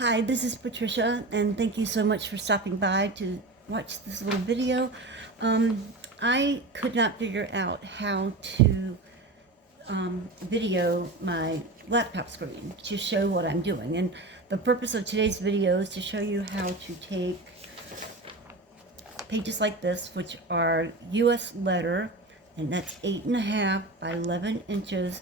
Hi, this is Patricia, and thank you so much for stopping by to watch this little video. I could not figure out how to video my laptop screen to show what I'm doing. And the purpose of today's video is to show you how to take pages like this, which are US letter, and that's 8.5 by 11 inches,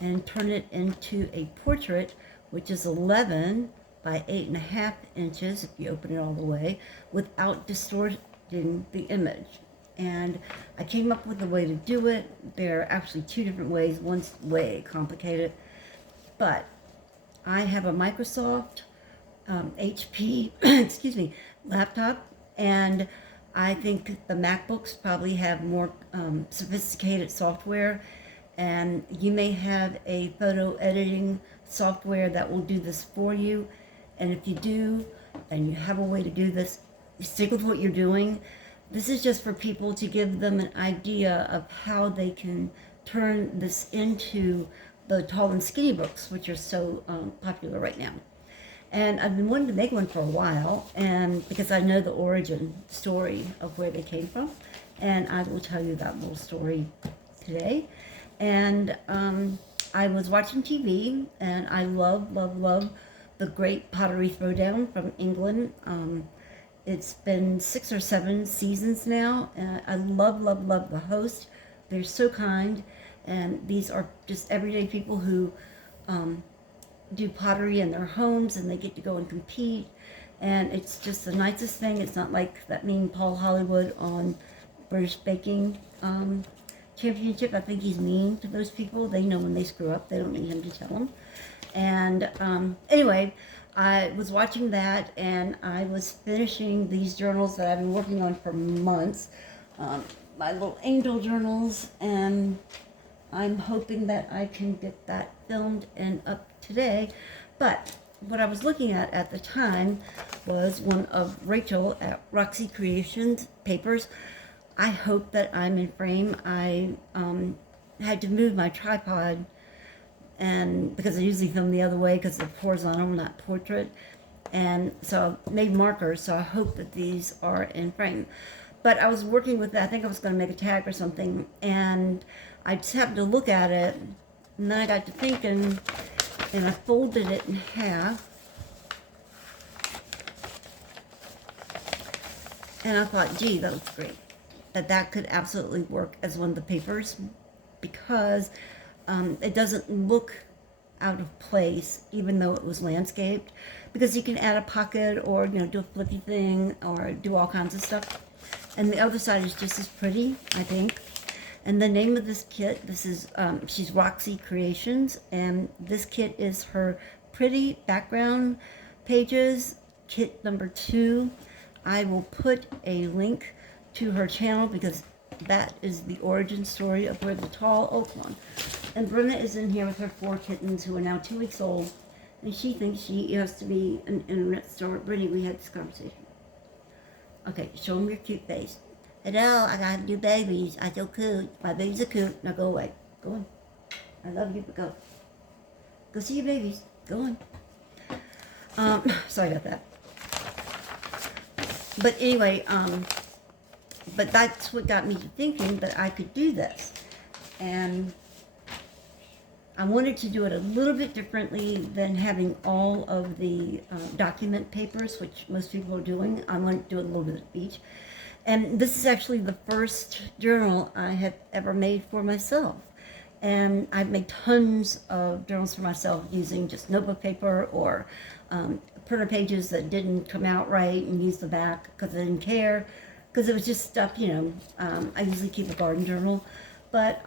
and turn it into a portrait, which is 11 by 8.5 inches, if you open it all the way, without distorting the image. And I came up with a way to do it. There are actually two different ways. One's way complicated, but I have a Microsoft HP, excuse me, laptop, and I think the MacBooks probably have more sophisticated software, and you may have a photo editing software that will do this for you. And if you do, and you have a way to do this, stick with what you're doing. This is just for people to give them an idea of how they can turn this into the tall and skinny books, which are so popular right now. And I've been wanting to make one for a while, and because I know the origin story of where they came from, and I will tell you that little story today. And I was watching TV, and I love the Great Pottery Throwdown from England. It's been 6 or 7 seasons now, and I love the host. They're so kind, and these are just everyday people who do pottery in their homes, and they get to go and compete, and it's just the nicest thing. It's not like that mean Paul Hollywood on British Baking Championship. I think he's mean to those people. They know when they screw up. They don't need him to tell them. And anyway, I was watching that, and I was finishing these journals that I've been working on for months, my little angel journals, and I'm hoping that I can get that filmed and up today. But what I was looking at the time was one of Rachel at Roxy Creations papers. I hope that I'm in frame. I had to move my tripod, and because I usually film the other way because it's horizontal, not portrait, and so I made markers, so I hope that these are in frame. But I was working with that. I think I was going to make a tag or something, and I just happened to look at it, and then I got to thinking, and I folded it in half, and I thought, gee, that looks great. That could absolutely work as one of the papers, because it doesn't look out of place, even though it was landscaped, because you can add a pocket, or do a flippy thing, or do all kinds of stuff. And the other side is just as pretty, I think. And the name of this kit, this is she's Roxy Creations, and this kit is her pretty background pages, kit number 2. I will put a link to her channel, because that is the origin story of where the tall oak one. And Brenda is in here with her 4 kittens who are now 2 weeks old, and she thinks she has to be an internet star. Brittany, we had this conversation. Okay, show them your cute face. Hello, I got new babies. I so cute. My babies are cute. Now go away. Go on. I love you, but go. Go see your babies. Go on. Sorry about that. But anyway, but that's what got me to thinking that I could do this. And I wanted to do it a little bit differently than having all of the document papers, which most people are doing. I want to do a little bit of each. And this is actually the first journal I have ever made for myself. And I've made tons of journals for myself using just notebook paper, or printer pages that didn't come out right, and use the back because I didn't care, because it was just stuff, I usually keep a garden journal. But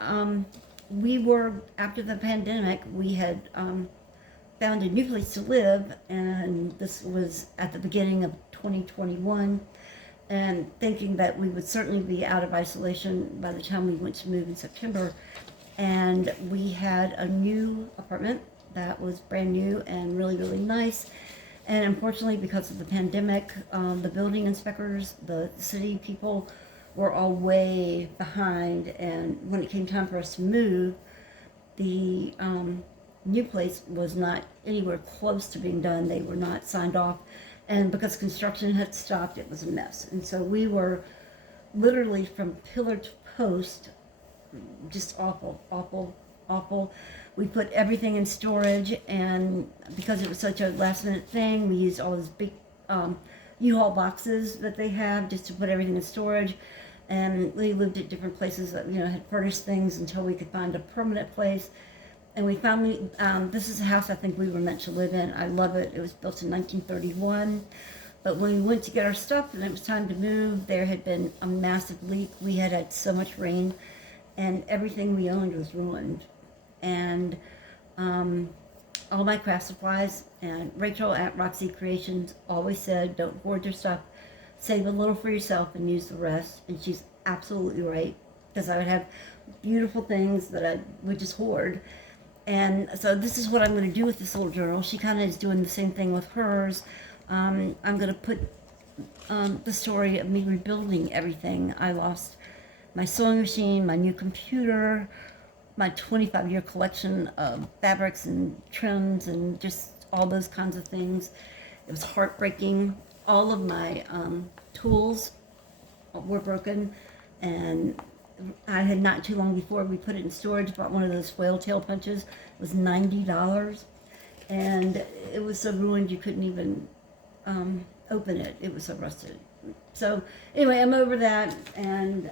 we were, after the pandemic, we had found a new place to live, and this was at the beginning of 2021, and thinking that we would certainly be out of isolation by the time we went to move in September. And we had a new apartment that was brand new and really nice. And unfortunately, because of the pandemic, the building inspectors, the city people, were all way behind. And when it came time for us to move, the new place was not anywhere close to being done. They were not signed off. And because construction had stopped, it was a mess. And so we were literally from pillar to post, just awful, awful, awful. We put everything in storage, and because it was such a last minute thing, we used all those big U-Haul boxes that they have just to put everything in storage. And we lived at different places that, you know, had furnished things until we could find a permanent place. And we finally, this is a house I think we were meant to live in. I love it. It was built in 1931. But when we went to get our stuff and it was time to move, there had been a massive leak. We had had so much rain, and everything we owned was ruined. And all my craft supplies, and Rachel at Roxy Creations always said, don't hoard your stuff. Save a little for yourself and use the rest. And she's absolutely right, because I would have beautiful things that I would just hoard. And so this is what I'm going to do with this little journal. She kind of is doing the same thing with hers. I'm going to put the story of me rebuilding everything. I lost my sewing machine, my new computer, my 25-year collection of fabrics and trims and just all those kinds of things. It was heartbreaking. All of my tools were broken, and I had not too long before we put it in storage, bought one of those whale tail punches. It was $90, and it was so ruined you couldn't even open it. It was so rusted. So anyway, I'm over that, and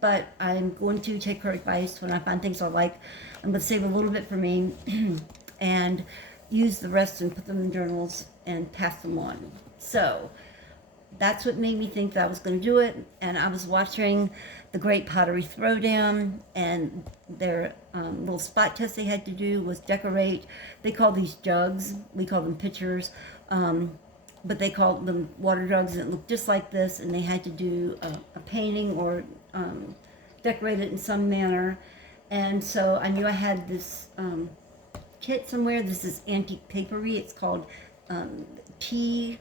but I'm going to take her advice when I find things I like. I'm going to save a little bit for me and use the rest and put them in journals and pass them on. So that's what made me think that I was going to do it. And I was watching the Great Pottery Throwdown, and their little spot test they had to do was decorate. They call these jugs, we call them pitchers, but they called them water jugs, and it looked just like this, and they had to do a painting or decorate it in some manner. And so I knew I had this kit somewhere. This is antique papery. It's called Tea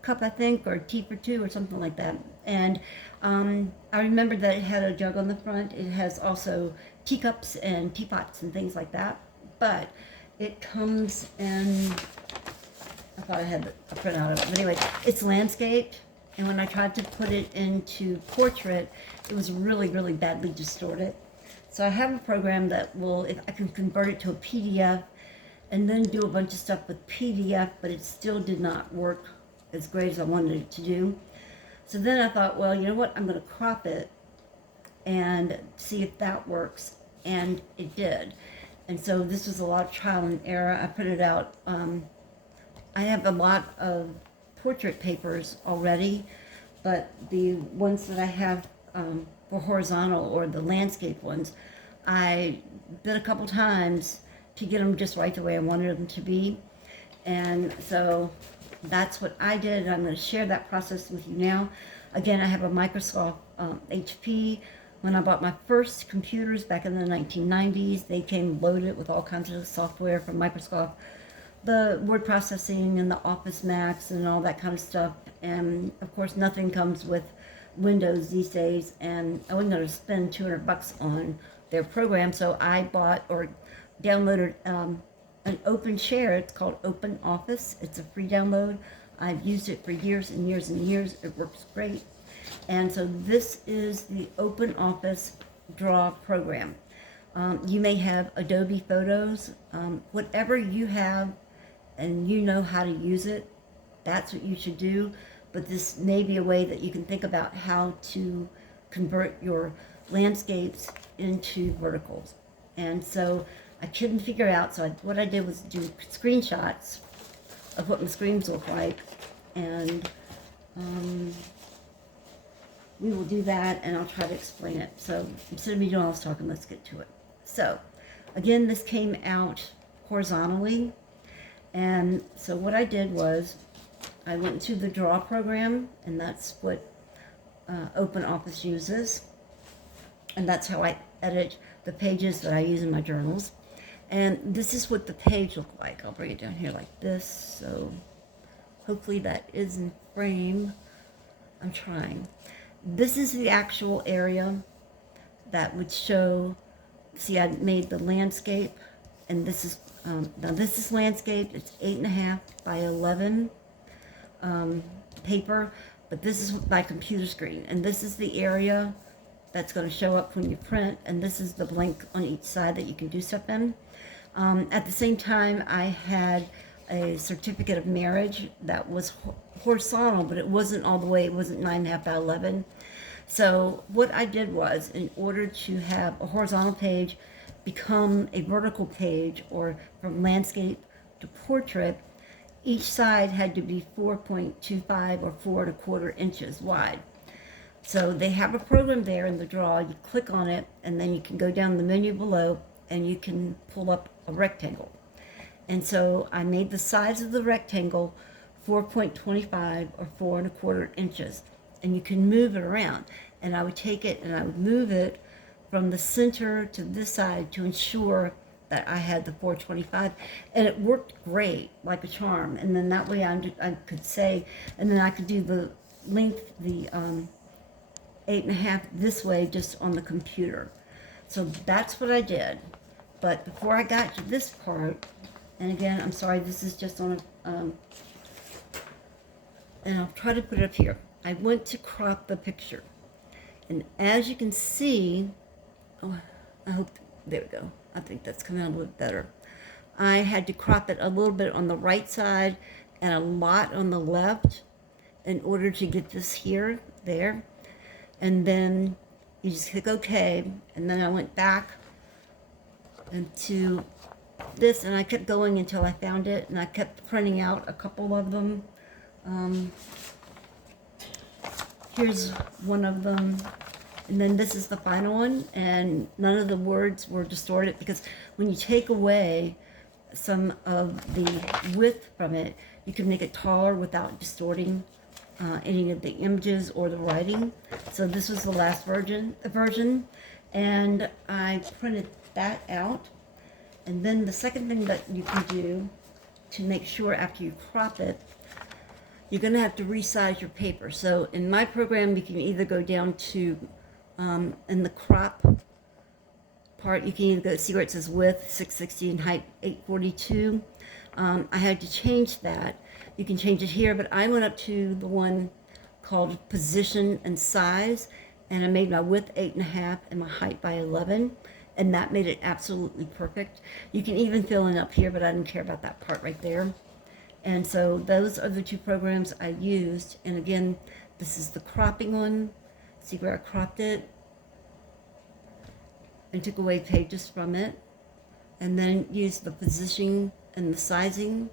Cup, I think, or Tea for Two or something like that. And I remembered that it had a jug on the front. It has also teacups and teapots and things like that. But it comes in, I thought I had a printout of it. But anyway, it's landscaped. And when I tried to put it into portrait, it was really, really badly distorted. So I have a program that will, if I can convert it to a PDF and then do a bunch of stuff with PDF, but it still did not work as great as I wanted it to do. So then I thought, well, you know what, I'm going to crop it and see if that works. And it did. And so this was a lot of trial and error. I put it out. I have a lot of portrait papers already, but the ones that I have for horizontal, or the landscape ones, I bit a couple times to get them just right the way I wanted them to be. And so that's what I did. I'm going to share that process with you now. Again, I have a Microsoft HP. When I bought my first computers back in the 1990s, they came loaded with all kinds of software from Microsoft, the word processing and the Office Max and all that kind of stuff. And of course, nothing comes with Windows these days, and I wasn't going to spend $200 on their program. So I bought or downloaded an open share. It's called Open Office. It's a free download. I've used it for years and years and years. It works great. And so this is the Open Office Draw program. You may have Adobe Photos. Whatever you have and you know how to use it, that's what you should do. But this may be a way that you can think about how to convert your landscapes into verticals. And so I couldn't figure out, so what I did was do screenshots of what my screens look like, and we will do that, and I'll try to explain it. So instead of me doing all this talking, let's get to it. So again, this came out horizontally, and so what I did was I went to the Draw program, and that's what Open Office uses, and that's how I edit the pages that I use in my journals. And this is what the page looked like. I'll bring it down here like this, so hopefully that is in frame. I'm trying. This is the actual area that would show, see, I made the landscape and this is now this is landscape. It's 8.5 by 11 paper, but this is my computer screen, and this is the area that's going to show up when you print, and this is the blank on each side that you can do stuff in. At the same time, I had a certificate of marriage that was horizontal, but it wasn't all the way, it wasn't 9.5 by 11. So what I did was, in order to have a horizontal page become a vertical page, or from landscape to portrait, each side had to be 4.25 or 4.25 inches wide. So they have a program there in the draw. You click on it, and then you can go down the menu below, and you can pull up a rectangle. And so I made the size of the rectangle 4.25 or 4.25 inches, and you can move it around. And I would take it and I would move it from the center to this side to ensure that I had the 425, and it worked great, like a charm. And then that way I could say, and then I could do the length, the 8.5 this way, just on the computer. So that's what I did. But before I got to this part, and again, I'm sorry, this is just on a, and I'll try to put it up here. I went to crop the picture. And as you can see, oh, I hope, there we go. I think that's coming out a little better. I had to crop it a little bit on the right side and a lot on the left in order to get this here, there. And then you just click OK. And then I went back into this, and I kept going until I found it, and I kept printing out a couple of them. Here's one of them, and then this is the final one, and none of the words were distorted, because when you take away some of the width from it, you can make it taller without distorting any of the images or the writing. So this was the last version, and I printed that out. And then the second thing that you can do to make sure after you crop it, you're going to have to resize your paper. So in my program, you can either go down to, in the crop part, you can either go see where it says width 660 and height 842. I had to change that. You can change it here, but I went up to the one called position and size, and I made my width 8.5 and my height by 11. And that made it absolutely perfect. You can even fill in up here, but I didn't care about that part right there. And so those are the two programs I used. And again, this is the cropping one. See where I cropped it and took away pages from it. And then used the positioning and the sizing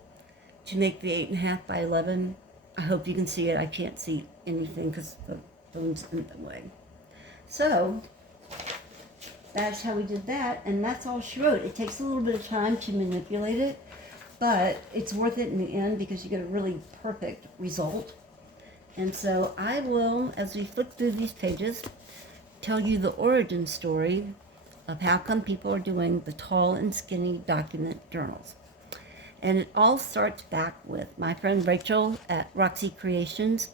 to make the 8.5 by 11. I hope you can see it. I can't see anything because the phone's in the way. So that's how we did that, and that's all she wrote. It takes a little bit of time to manipulate it, but it's worth it in the end because you get a really perfect result. And so I will, as we flip through these pages, tell you the origin story of how come people are doing the tall and skinny document journals. And it all starts back with my friend Rachel at Roxy Creations,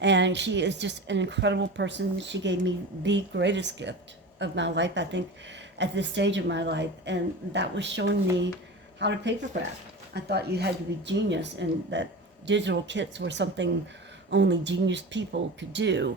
and she is just an incredible person. She gave me the greatest gift of my life, I think, at this stage of my life, and that was showing me how to paper craft. I thought you had to be genius, and that digital kits were something only genius people could do.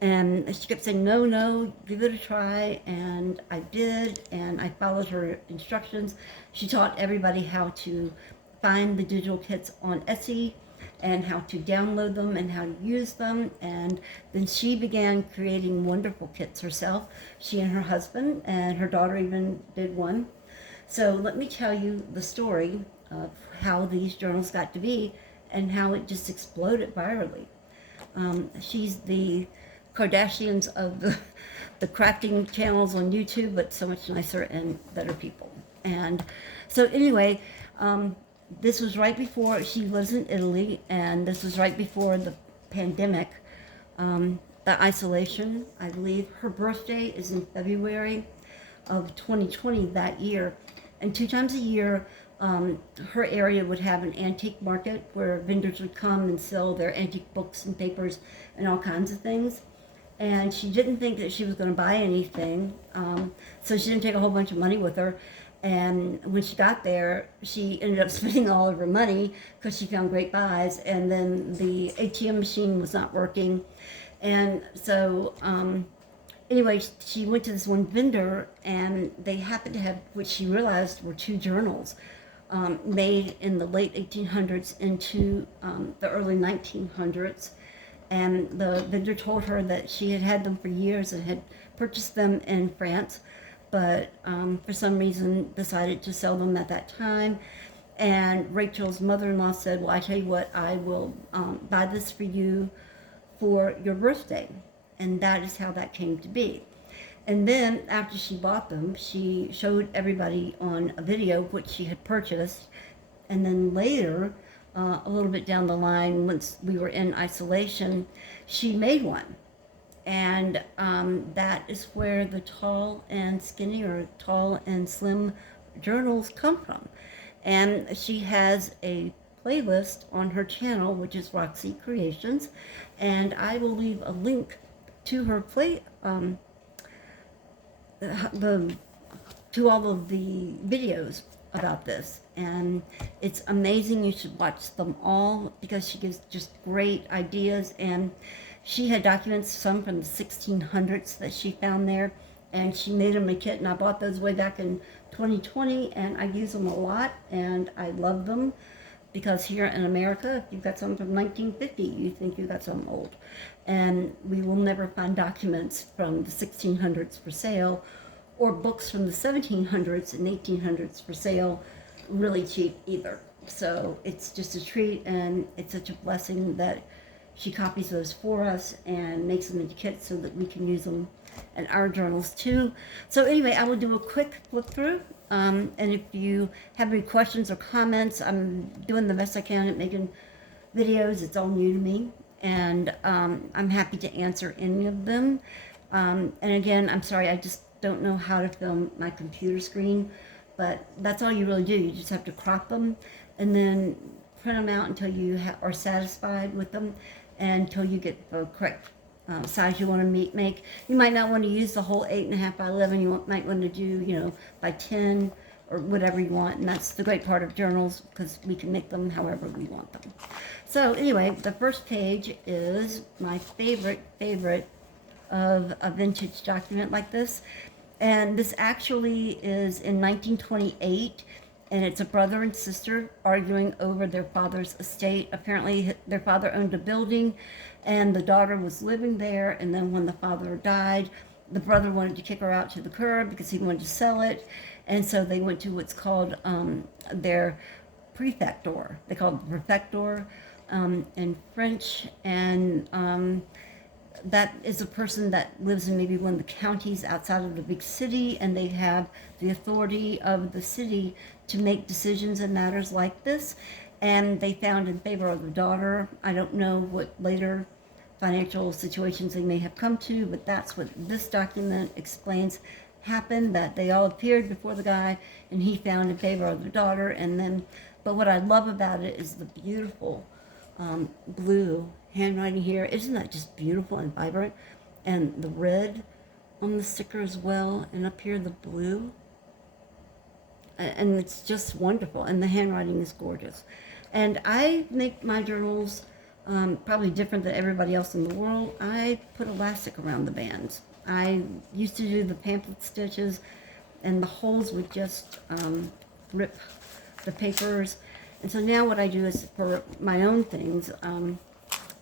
And she kept saying, no, give it a try, and I did, and I followed her instructions. She taught everybody how to find the digital kits on Etsy, and how to download them and how to use them. And then she began creating wonderful kits herself. She and her husband, and her daughter even did one. So let me tell you the story of how these journals got to be and how it just exploded virally. She's the Kardashians of the crafting channels on YouTube, but so much nicer and better people. And so anyway, this was right before, she lives in Italy, and this was right before the pandemic, the isolation, I believe. Her birthday is in February of 2020 that year, and 2 times a year, her area would have an antique market where vendors would come and sell their antique books and papers and all kinds of things. And she didn't think that she was going to buy anything, so she didn't take a whole bunch of money with her. And when she got there, she ended up spending all of her money because she found great buys. And then the ATM machine was not working. And so, anyway, she went to this one vendor, and they happened to have what she realized were two journals made in the late 1800s into the early 1900s. And the vendor told her that she had had them for years and had purchased them in France, but for some reason decided to sell them at that time. And Rachel's mother-in-law said, well, I tell you what, I will buy this for you for your birthday. And that is how that came to be. And then after she bought them, she showed everybody on a video what she had purchased. And then later, a little bit down the line, once we were in isolation, she made one. And that is where the tall and skinny or tall and slim journals come from. And she has a playlist on her channel, which is Roxy Creations. And I will leave a link to her to all of the videos about this, and it's amazing. You should watch them all because she gives just great ideas. And she had documents, some from the 1600s that she found there, and she made them a kit, and I bought those way back in 2020, and I use them a lot, and I love them because here in America, if you've got something from 1950, you think you got something old, and we will never find documents from the 1600s for sale, or books from the 1700s and 1800s for sale really cheap either. So it's just a treat, and it's such a blessing that she copies those for us and makes them into kits so that we can use them in our journals too. So anyway, I will do a quick flip through. And if you have any questions or comments, I'm doing the best I can at making videos. It's all new to me, and I'm happy to answer any of them. And again, I'm sorry, I just don't know how to film my computer screen, but that's all you really do. You just have to crop them and then print them out until you are satisfied with them, and until you get the correct size you want to make. You might not want to use the whole 8.5 by 11. You might want to do, by 10 or whatever you want. And that's the great part of journals, because we can make them however we want them. So anyway, the first page is my favorite of a vintage document like this. And this actually is in 1928. And it's a brother and sister arguing over their father's estate. Apparently their father owned a building, and the daughter was living there. And then when the father died, the brother wanted to kick her out to the curb because he wanted to sell it. And so they went to what's called their prefector. They call it the prefector in French. And that is a person that lives in maybe one of the counties outside of the big city, and they have the authority of the city to make decisions in matters like this. And they found in favor of the daughter. I don't know what later financial situations they may have come to, but that's what this document explains happened, that they all appeared before the guy, and he found in favor of the daughter. And then, but what I love about it is the beautiful blue handwriting here. Isn't that just beautiful and vibrant? And the red on the sticker as well, and up here the blue. And it's just wonderful, and the handwriting is gorgeous. And I make my journals probably different than everybody else in the world. I put elastic around the bands. I used to do the pamphlet stitches, and the holes would just rip the papers. And so now what I do is, for my own things,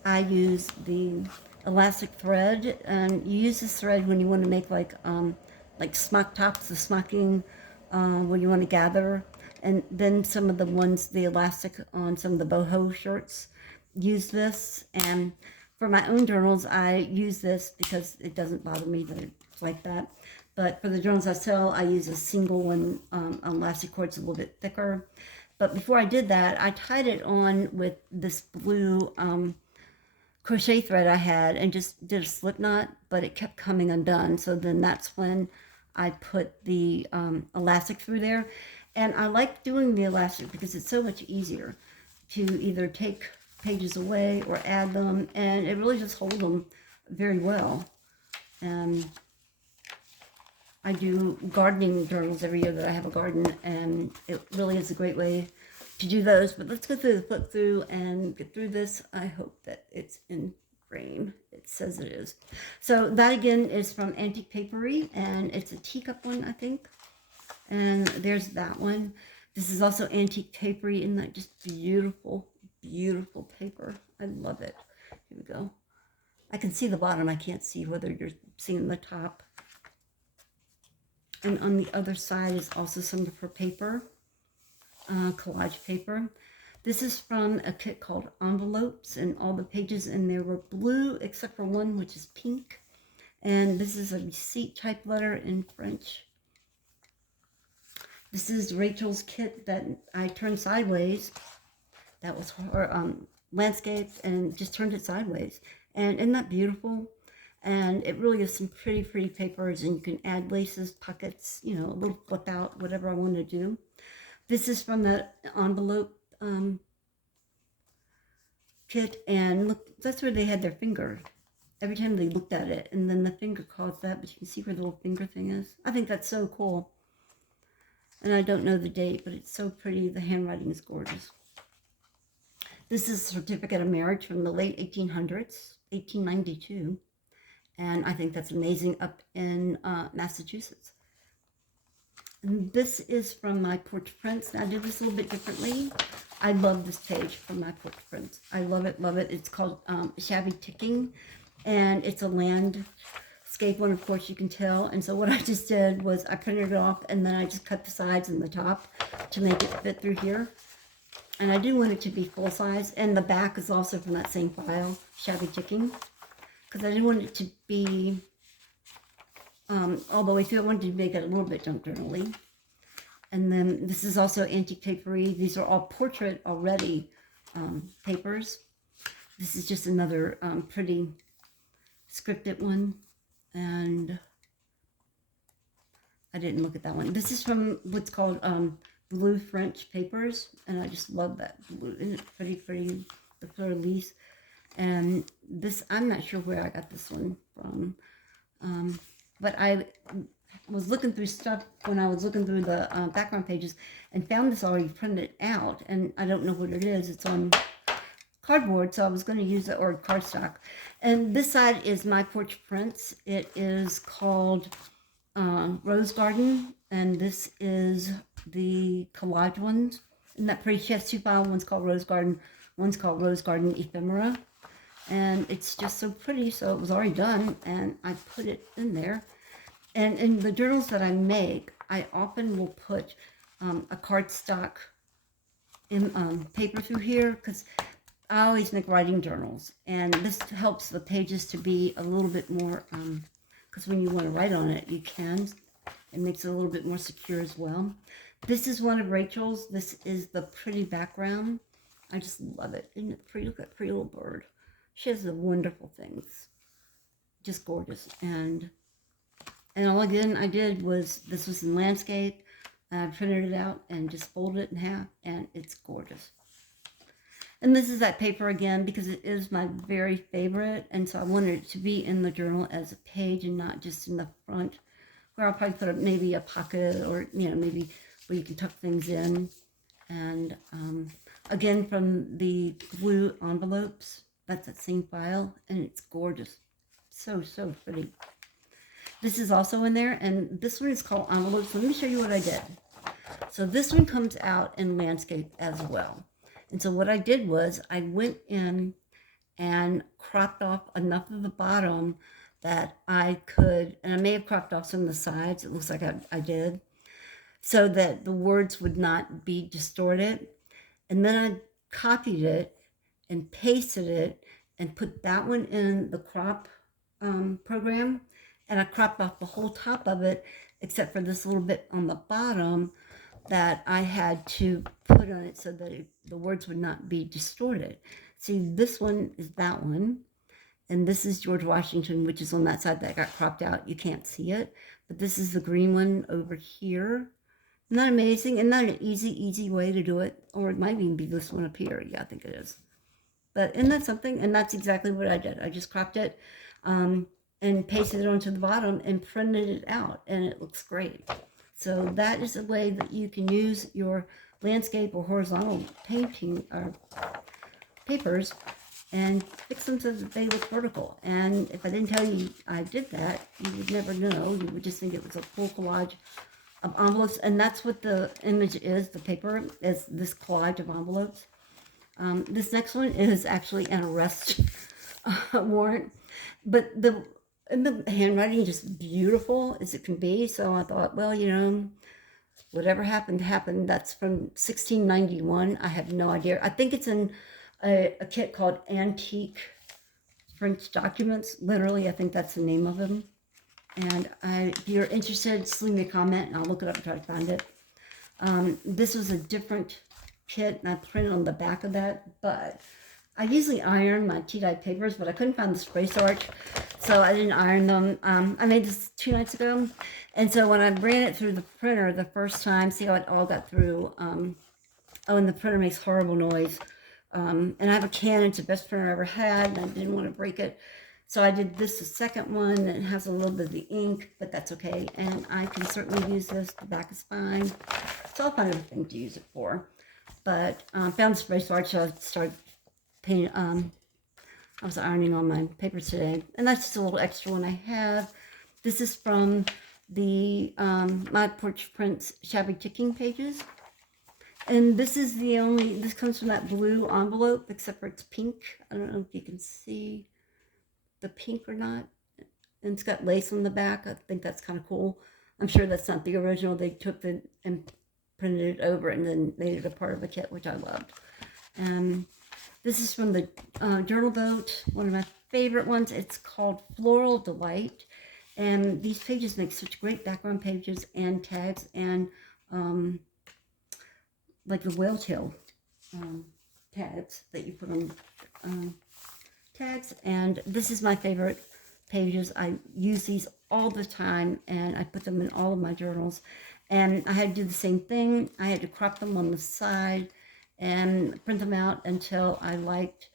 I use the elastic thread. And you use this thread when you want to make like smock tops, the smocking, when you want to gather. And then some of the ones, the elastic on some of the boho shirts, use this. And for my own journals, I use this because it doesn't bother me that it's like that. But for the journals I sell, I use a single one, elastic cord. It's a little bit thicker. But before I did that, I tied it on with this blue crochet thread I had, and just did a slip knot, but it kept coming undone. So then that's when I put the elastic through there. And I like doing the elastic because it's so much easier to either take pages away or add them, and it really just holds them very well. And I do gardening journals every year that I have a garden, and it really is a great way to do those. But let's go through the flip through and get through this. I hope that it's in frame. It says it is. So that again is from Antique Papery, and it's a teacup one, I think. And there's that one. This is also Antique Papery. Isn't that just beautiful, beautiful paper? I love it. Here we go. I can see the bottom. I can't see whether you're seeing the top. And on the other side is also some of her paper, collage paper. This is from a kit called Envelopes, and all the pages in there were blue except for one, which is pink. And this is a receipt type letter in French. This is Rachel's kit that I turned sideways. That was her landscape, and just turned it sideways. And isn't that beautiful? And it really is some pretty, pretty papers, and you can add laces, pockets, you know, a little flip out, whatever I want to do. This is from the envelope kit, and look, that's where they had their finger. Every time they looked at it, and then the finger caused that, but you can see where the little finger thing is. I think that's so cool. And I don't know the date, but it's so pretty. The handwriting is gorgeous. This is a certificate of marriage from the late 1800s, 1892. And I think that's amazing, up in Massachusetts. And this is from my porch prints. Now I did this a little bit differently. I love this page from my porch prints. I love it, love it. It's called Shabby Ticking, and it's a landscape one, of course, you can tell. And so what I just did was I printed it off, and then I just cut the sides and the top to make it fit through here. And I do want it to be full size, and the back is also from that same file, Shabby Ticking, because I didn't want it to be all the way through. I wanted to make it a little bit junk journal-y. And then this is also Antique Papery. These are all portrait already papers. This is just another pretty scripted one. And I didn't look at that one. This is from what's called Blue French Papers. And I just love that blue. Isn't it pretty, pretty, the fleur-de-lis? And this, I'm not sure where I got this one from. But I was looking through stuff when I was looking through the background pages and found this already printed out. And I don't know what it is. It's on cardboard, so I was going to use it, or cardstock. And this side is my porch prints. It is called Rose Garden. And this is the collage ones. Isn't that pretty? She has two files. One's called Rose Garden. One's called Rose Garden Ephemera. And it's just so pretty. So it was already done, and I put it in there. And in the journals that I make, I often will put a cardstock paper through here, because I always make writing journals. And this helps the pages to be a little bit more, because when you want to write on it, you can. It makes it a little bit more secure as well. This is one of Rachel's. This is the pretty background. I just love it. Isn't it pretty? Look at that pretty little bird. She has the wonderful things. Just gorgeous. And all again I did was, this was in landscape. I printed it out and just folded it in half, and it's gorgeous. And this is that paper again, because it is my very favorite. And so I wanted it to be in the journal as a page and not just in the front, where I'll probably put maybe a pocket, or, you know, maybe where you can tuck things in. And again, from the blue envelopes. That's that same file, and it's gorgeous. So, so pretty. This is also in there, and this one is called Envelopes. Let me show you what I did. So this one comes out in landscape as well. And so what I did was I went in and cropped off enough of the bottom that I could, and I may have cropped off some of the sides. It looks like I did, so that the words would not be distorted. And then I copied it and pasted it and put that one in the crop program, and I cropped off the whole top of it except for this little bit on the bottom that I had to put on it so that the words would not be distorted. See, this one is that one, and this is George Washington, which is on that side that got cropped out. You can't see it, but this is the green one over here. Isn't that amazing? And not an easy way to do it. Or it might even be this one up here. Yeah, I think it is. But isn't that something? And that's exactly what I did. I just cropped it. and pasted it onto the bottom and printed it out, and it looks great. So that is a way that you can use your landscape or horizontal painting or papers and fix them so that they look vertical. And if I didn't tell you I did that, you would never know. You would just think it was a full collage of envelopes, and that's what the image is. The paper is this collage of envelopes. This next one is actually an arrest warrant, but the handwriting is just beautiful as it can be. So I thought, well, you know, whatever happened happened. That's from 1691. I have no idea. I think it's in a kit called Antique French Documents. Literally, I think that's the name of them. And if you're interested, just leave me a comment and I'll look it up and try to find it. This was a different kit, and I printed on the back of that, but I usually iron my tea-dyed papers, but I couldn't find the spray starch, so I didn't iron them. I made this 2 nights ago, and so when I ran it through the printer the first time, see how it all got through. Oh, and the printer makes horrible noise. And I have a Canon, it's the best printer I ever had, and I didn't want to break it. So I did this, the second one, that has a little bit of the ink, but that's okay. And I can certainly use this. The back is fine. So I'll find other thing to use it for. But found the spray starch, so I started painting. I was ironing on my papers today. And that's just a little extra one I have. This is from the My Porch Prints Shabby Ticking pages. And this is the only, this comes from that blue envelope, except for it's pink. I don't know if you can see the pink or not. And it's got lace on the back. I think that's kind of cool. I'm sure that's not the original. They took the and printed it over and then made it a part of a kit, which I loved. This is from the Journal Boat, one of my favorite ones. It's called Floral Delight. And these pages make such great background pages and tags and like the whale tail tags that you put on tags. And this is my favorite pages. I use these all the time, and I put them in all of my journals. And I had to do the same thing. I had to crop them on the side and print them out until I liked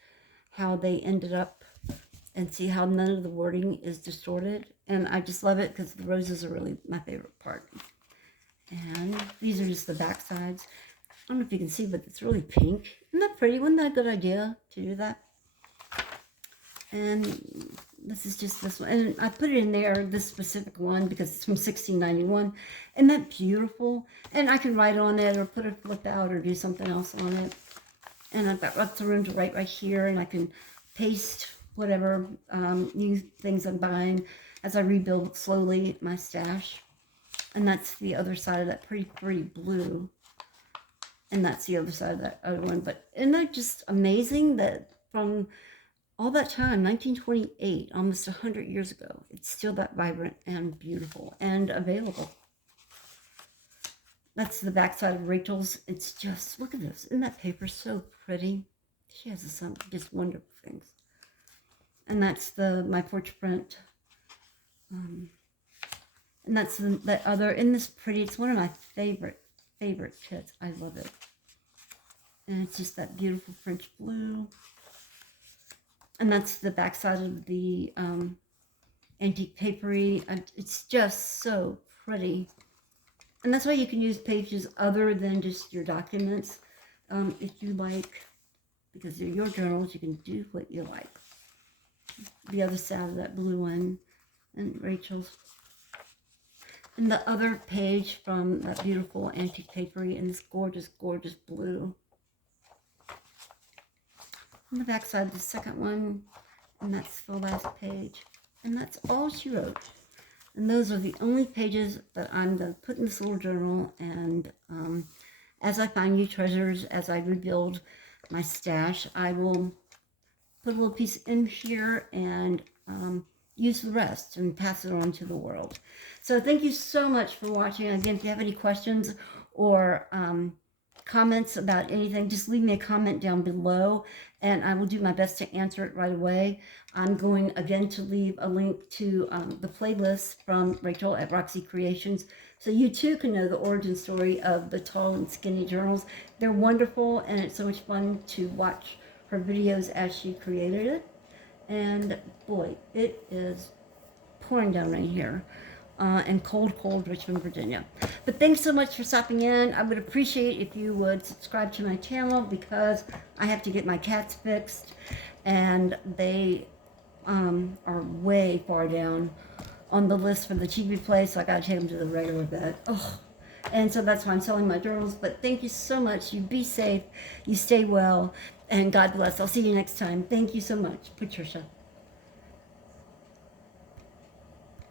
how they ended up, and see how none of the wording is distorted. And I just love it because the roses are really my favorite part. And these are just the back sides. I don't know if you can see, but it's really pink. Isn't that pretty? Wasn't that a good idea to do that? And this is just this one. And I put it in there, this specific one, because it's from 1691. Isn't that beautiful? And I can write on it or put a flip out or do something else on it. And I've got lots of room to write right here. And I can paste whatever new things I'm buying as I rebuild slowly my stash. And that's the other side of that pretty blue. And that's the other side of that other one. But isn't that just amazing that from all that time, 1928, almost 100 years ago, it's still that vibrant and beautiful and available. That's the back side of Rachel's. It's just, look at this. Isn't that paper so pretty? She has some just wonderful things. And that's the My Porch Print. And that's that other, in this pretty, it's one of my favorite kits. I love it. And it's just that beautiful French blue. And that's the back side of the antique papery. It's just so pretty. And that's why you can use pages other than just your documents. If you like, because they're your journals, you can do what you like. The other side of that blue one, and Rachel's. And the other page from that beautiful antique papery in this gorgeous, gorgeous blue. On the back side, the second one, and that's the last page. And that's all she wrote. And those are the only pages that I'm going to put in this little journal. And as I find new treasures, as I rebuild my stash, I will put a little piece in here and use the rest and pass it on to the world. So thank you so much for watching. Again, if you have any questions or comments about anything, just leave me a comment down below and I will do my best to answer it right away. I'm going again to leave a link to the playlist from Rachel at Roxy Creations, so you too can know the origin story of the tall and skinny journals. They're wonderful, and it's so much fun to watch her videos as she created it. And boy, it is pouring down right here. In cold Richmond, Virginia. But thanks so much for stopping in. I would appreciate if you would subscribe to my channel because I have to get my cats fixed and they are way far down on the list for the TV place, so I gotta take them to the regular vet. Oh, and so that's why I'm selling my journals. But thank you so much. You be safe, you stay well, and God bless. I'll see you next time. Thank you so much, Patricia.